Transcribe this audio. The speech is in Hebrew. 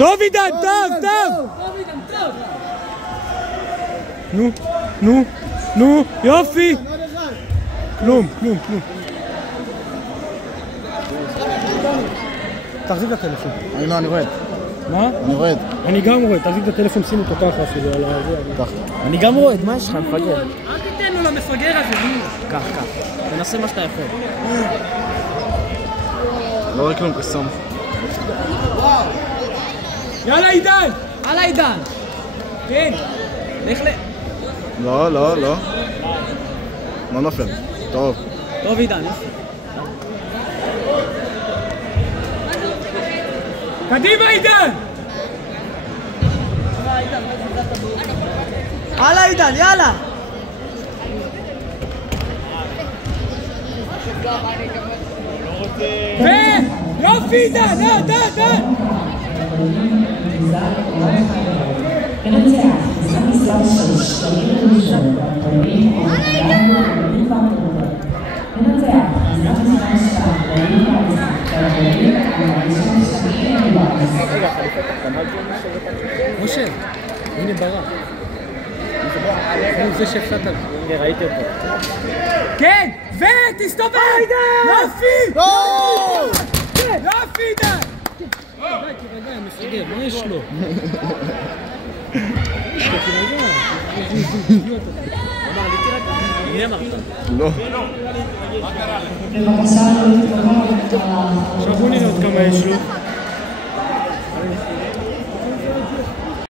טוב עידן, טוב! נו, יופי! כלום. תחזיק את הטלפון. אני רואה. מה? אני רואה. אני גם רואה, תחזיק את הטלפון, שים אותו ככה אפילו על הזה. אני גם רואה, מה יש לך? מפגר. אל תיתן לו למפגר הזה, כך. תנסה מה שאתה יכול. לא רואה כלום, קסום. יאללה עידן! הלאה עידן! כן! לך ל... לא. לא נופל. טוב. טוב עידן, יופי. קדימה עידן! הלאה עידן, יאללה! יופי עידן! דן! משה, הנה ברק. זה שהפסדת. ראיתי אותו. כן, ותסתובב! יופי! יופי עידן! תירגע, מפגר, מה יש לו? לא. עכשיו בוא נראה עוד כמה יש לו.